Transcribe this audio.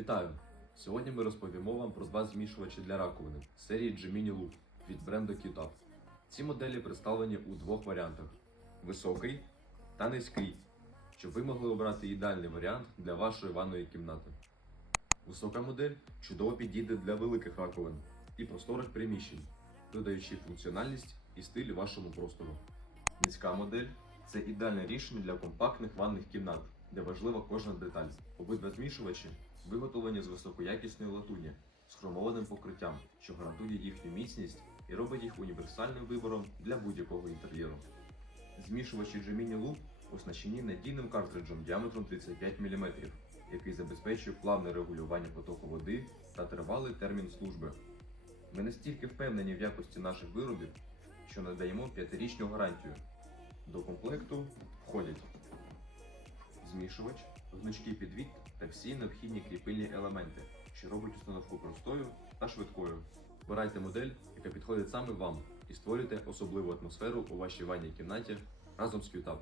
Вітаю! Сьогодні ми розповімо вам про два змішувачі для раковини серії Gemini Loop від бренду QTAP. Ці моделі представлені у двох варіантах: високий та низький, щоб ви могли обрати ідеальний варіант для вашої ванної кімнати. Висока модель чудово підійде для великих раковин і просторих приміщень, додаючи функціональність і стиль вашому простору. Низька модель це ідеальне рішення для компактних ванних кімнат, де важлива кожна деталь. Обидва змішувачі виготовлені з високоякісної латуні з хромованим покриттям, що гарантує їхню міцність і робить їх універсальним вибором для будь-якого інтер'єру. Змішувачі Gemini Loop оснащені надійним картриджем діаметром 35 мм, який забезпечує плавне регулювання потоку води та тривалий термін служби. Ми настільки впевнені в якості наших виробів, що надаємо 5-річну гарантію. До комплекту входять змішувач, гнучкий підвід та всі необхідні кріпильні елементи, що роблять установку простою та швидкою. Вибирайте модель, яка підходить саме вам, і створюйте особливу атмосферу у вашій ванній кімнаті разом з QTAP.